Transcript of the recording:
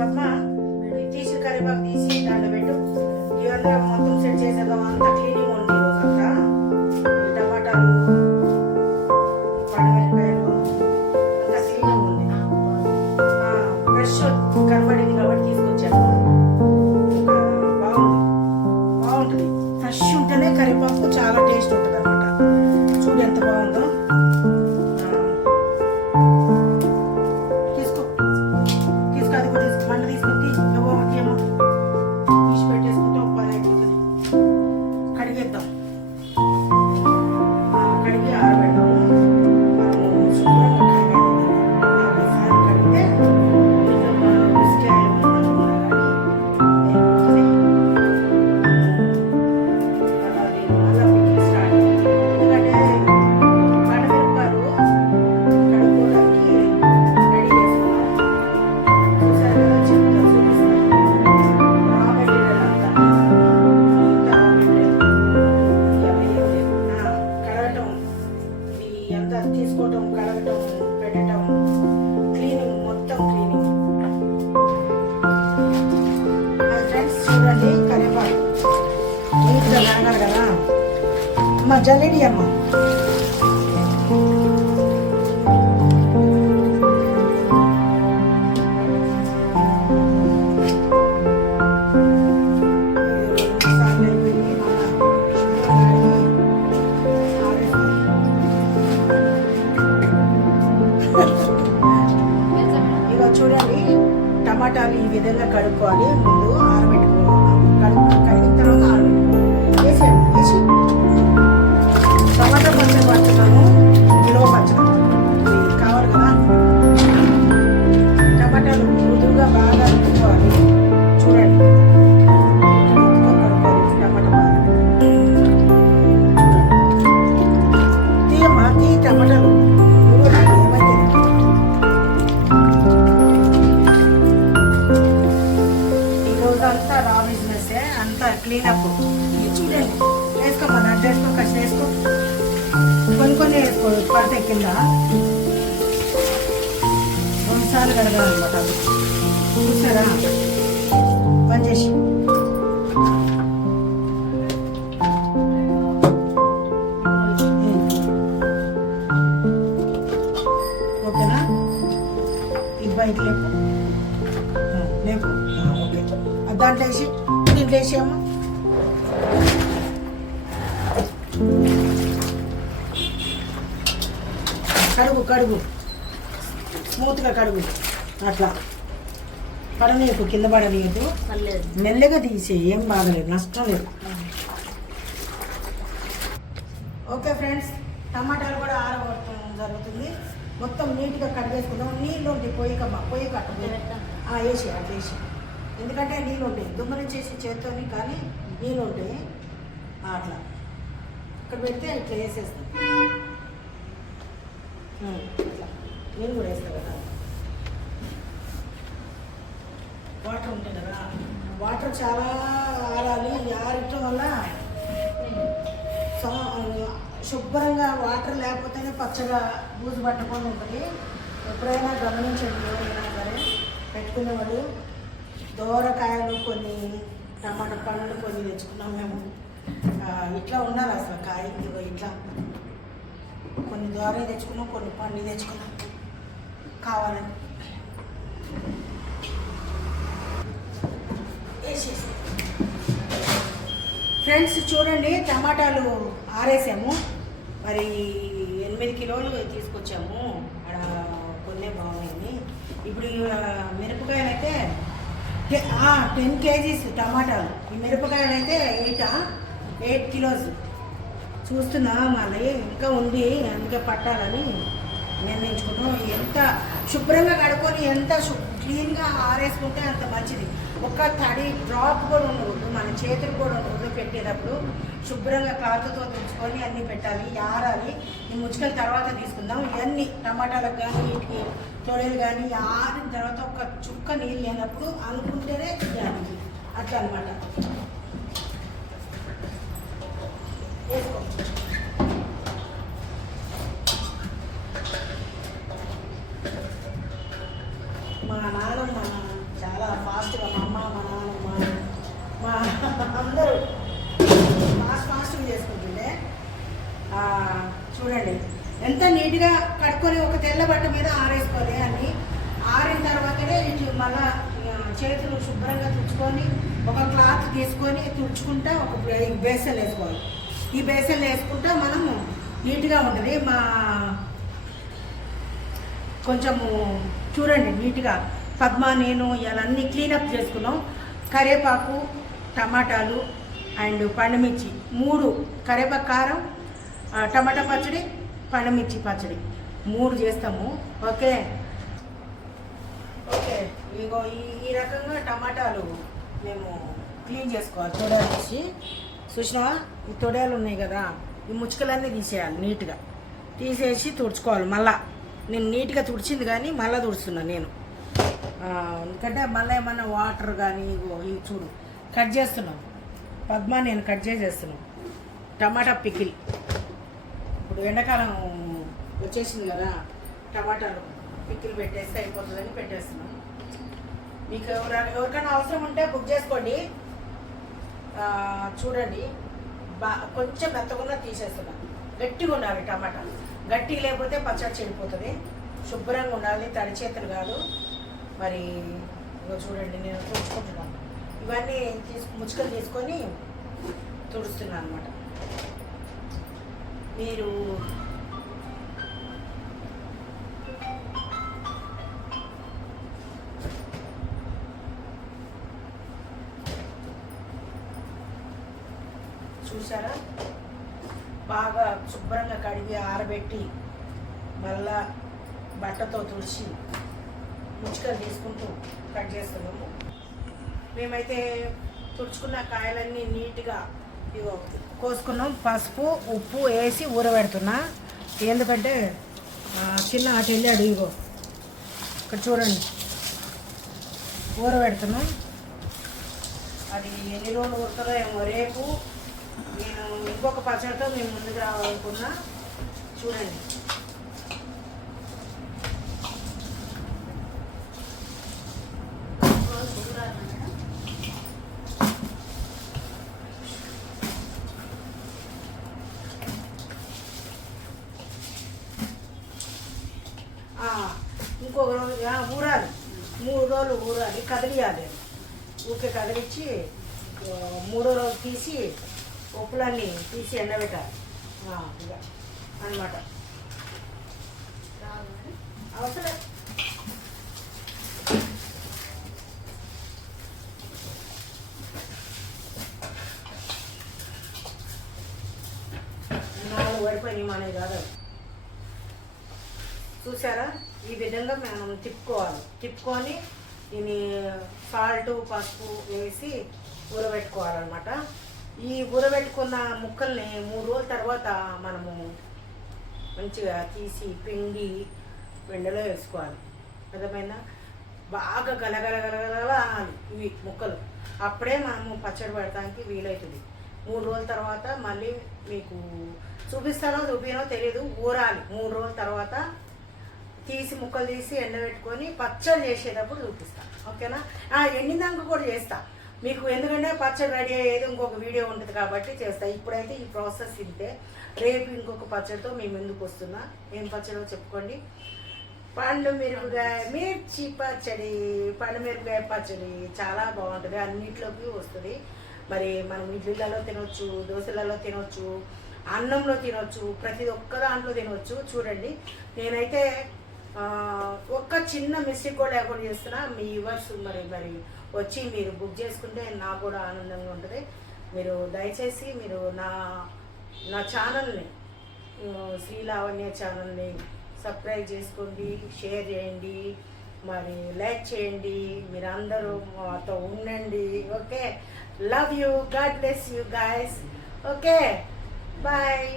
పద్మ తీసి తీసిన కరివేపాకు తీసి దాంట్లో పెట్టు. ఇవన్నీ మొత్తం సెట్ చేసేద్దాం. అంతా క్లీనింగ్ ఉంది. জানেরই আমার। కింద రెండుసార్లు కడగాలన్నమాట అది. చూసారా? పనిచేసి ఓకేనా? ఇబ్బంది లేపు. లేపు. ఓకే. దాంట్లో వేసి దీంట్లో వేసేయమ్మా. కడుగు కడుగు. స్మూత్గా కడుగు. అట్లా. పడనీయకు కింద పడనీయకు మెల్లగా తీసే ఏం బాగలేదు నష్టం లేదు. ఓకే ఫ్రెండ్స్ టమాటాలు కూడా ఆరబడటం జరుగుతుంది. మొత్తం నీట్గా కడిగేసుకుందాం నీళ్ళు ఉంటాయి పొయ్యికమ్మా పొయ్యి కట్ట. వేసి అట్లా వేసి. ఎందుకంటే నీళ్ళు ఉంటాయి. దుమ్మ నుంచి వేసి చేత్తోని కానీ నీళ్ళు ఉంటాయి. అట్లా. ఇక్కడ పెడితే ఇట్లా వేసేస్తాం. నేను కూడా వేస్తా కదా. వాటర్ ఉంటుంది కదా. వాటర్ చాలా ఆడాలి ఆడటం వల్ల శుభ్రంగా వాటర్ లేకపోతేనే పచ్చగా బూజు పట్టకుండా ఉంటుంది. ఎప్పుడైనా గమనించండి ఎవరైనా సరే. పెట్టుకునేవాళ్ళు. దోరకాయలు కొన్ని టమాటా పండ్లు కొన్ని తెచ్చుకున్నాం మేము. ఇట్లా ఉండాలి అసలు కాయ ఇట్లా. కొన్ని దోర తెచ్చుకున్నాం కొన్ని పండు తెచ్చుకున్నాం. కావాలని. ఫ్రెండ్స్ చూడండి టమాటాలు ఆరేసాము. మరి ఎనిమిది కిలోలు తీసుకొచ్చాము. అక్కడ కొన్నే బాగున్నాయి ఇప్పుడు మిరపకాయలు అయితే టెన్ కేజీస్ టమాటాలు. ఈ మిరపకాయలు అయితే ఎయిటా? Eight kilos. చూస్తున్నా మళ్ళీ ఇంకా ఉంది అందుకే పట్టాలని నిర్ణయించుకున్నాం. ఎంత శుభ్రంగా కడుక్కొని ఎంత క్లీన్గా ఆరేసుకుంటే అంత మంచిది. ఒక్క తడి డ్రాప్ కూడా ఉండకూడదు మన చేతులు కూడా ఉండకూడదు పెట్టేటప్పుడు. శుభ్రంగా క్లాత్తో తుంచుకొని అన్నీ పెట్టాలి ఆరాలి ఈ ముచ్చుకల తర్వాత తీసుకుందాం. ఇవన్నీ టమాటాలకు కానీ వీటికి తొడలు కానీ ఆరిన తర్వాత ఒక చుక్క నీళ్ళు లేనప్పుడు అనుకుంటేనే దానికి అట్లా అనమాట చూడండి. ఎంత నీట్గా కట్టుకొని ఒక తెల్ల బట్ట మీద ఆరేసుకోవాలి అని ఆరిన తర్వాతనే మళ్ళా చేతులు శుభ్రంగా తుడుచుకొని ఒక క్లాత్ తీసుకొని తుడుచుకుంటా ఒక బేసన్ వేసుకోవాలి. ఈ బేసన్ వేసుకుంటా మనము నీట్గా ఉంటుంది. మా కొంచెము చూడండి నీట్గా. పద్మ నేను ఇవన్నీ అన్నీ క్లీనప్ చేసుకున్నాం. కరేపాకు టమాటాలు అండ్ పండుమిర్చి. మూడు కరేపాకు కారం టమాటా పచ్చడి పండుమిర్చి పచ్చడి. మూడు చేస్తాము. ఓకే? ఓకే. ఇగో ఈ ఈ రకంగా టమాటాలు మేము క్లీన్ చేసుకోవాలి. తొడలు తీసి. చూసినావా? ఈ తొడలు ఉన్నాయి కదా. ఈ ముచ్చుకలన్నీ తీసేయాలి నీట్గా. తీసేసి తుడుచుకోవాలి మళ్ళా. నేను నీట్గా తుడిచింది కానీ మళ్ళీ తుడుస్తున్నాను నేను. ఎందుకంటే మళ్ళీ ఏమన్నా వాటర్ కానీ ఇగో ఇవి చూడు కట్ చేస్తున్నాం. పద్మ నేను కట్ చేసేస్తున్నాం. Tomato pickle. ఇప్పుడు ఎండాకాలం వచ్చేసింది కదా టమాటాలు పిక్కులు పెట్టేస్తే అయిపోతుందని పెట్టేస్తున్నాం. మీకు ఎవరైనా ఎవరికైనా అవసరం ఉంటే బుక్ చేసుకోండి. చూడండి. బా కొంచెం మెత్తకుండా తీసేస్తున్నాను గట్టిగా ఉండాలి టమాటా గట్టి లేకపోతే పచ్చడి చెడిపోతుంది. శుభ్రంగా ఉండాలి. తడి చేతులు కాదు. మరి ఇగో చూడండి నేను తుడుచుకుంటున్నాను ఇవన్నీ తీసుకు ముచ్చుకలు తీసుకొని తుడుస్తున్నాను అనమాట మీరు చూసారా? బాగా శుభ్రంగా కడిగి ఆరబెట్టి మళ్ళా బట్టతో తుడిచి ముచ్చుకలు తీసుకుంటూ కట్ చేస్తున్నాము. మేమైతే తుడుచుకున్న కాయలన్నీ నీట్గా ఇగో కోసుకున్నాం. పసుపు ఉప్పు వేసి ఊరబెడుతున్నా. ఎందుకంటే చిన్న అటు వెళ్ళాడు ఇగో ఇక్కడ చూడండి. ఊరబెడుతున్నాం. అది ఎన్ని రోజులు ఊరుతుందో ఏమో రేపు. నేను ఇంకొక పచ్చడితో మేము ముందుకు రావాలనుకున్నా. చూడండి. ఇంకొక రోజు ఊరాలి. మూడు రోజులు ఊరాలి కదిలియాలి. ఊరికే కదిలిచ్చి మూడో రోజు తీసి ఉప్పులన్నీ తీసి ఎండబెట్టాలి. అనమాట అవసరం. నాలుగు పడిపోయినాయి మనవి కాదు చూసారా ఈ విధంగా మనం తిప్పుకోవాలి. తిప్పుకొని దీని సాల్ట్ పసుపు వేసి ఊరబెట్టుకోవాలన్నమాట. ఈ ఊరబెట్టుకున్న ముక్కల్ని మూడు రోజుల తర్వాత మనము మంచిగా తీసి పిండి పిండిలో వేసుకోవాలి. అర్థమైందా? బాగా గలగలగలగల ఇవి ముక్కలు. అప్పుడే మనము పచ్చడి పెడటానికి వీలవుతుంది మూడు రోజుల తర్వాత మళ్ళీ మీకు చూపిస్తానో చూపినో తెలియదు ఊరాలి. మూడు రోజుల తర్వాత తీసి ముక్కలు తీసి ఎండబెట్టుకొని పచ్చడి చేసేటప్పుడు చూపిస్తాను ఓకేనా? ఎండినాక కూడా చేస్తా. మీకు ఎందుకంటే పచ్చడి రెడీ అయ్యేది ఇంకొక వీడియో ఉంటుంది కాబట్టి చేస్తా. ఇప్పుడైతే ఈ ప్రాసెస్ ఇంతే. రేపు ఇంకొక పచ్చడితో మేము ముందుకు వస్తున్నా? ఏం పచ్చడో చెప్పుకోండి. పండు మిరపకాయ మిర్చి పచ్చడి పండు మిరపకాయ పచ్చడి చాలా బాగుంటుంది. అన్నిట్లోకి వస్తుంది. మరి మనం ఇడ్లీలలో తినొచ్చు దోశలలో తినొచ్చు అన్నంలో తినొచ్చు ప్రతి ఒక్క దాంట్లో తినొచ్చు. చూడండి. నేనైతే ఒక్క చిన్న మిస్టేక్ కూడా లేకుండా చేస్తున్నా. మీ యువర్స్ మరి మరి వచ్చి మీరు బుక్ చేసుకుంటే నాకు కూడా ఆనందంగా ఉంటుంది. మీరు దయచేసి మీరు నా నా ఛానల్ని శ్రీలావణ్య శ్రీ లావణ్య ఛానల్ని సబ్స్క్రైబ్ చేసుకోండి షేర్ చేయండి మరి లైక్ చేయండి మీరు అందరూ మాతో ఉండండి. Okay? Love you God bless you guys okay? Bye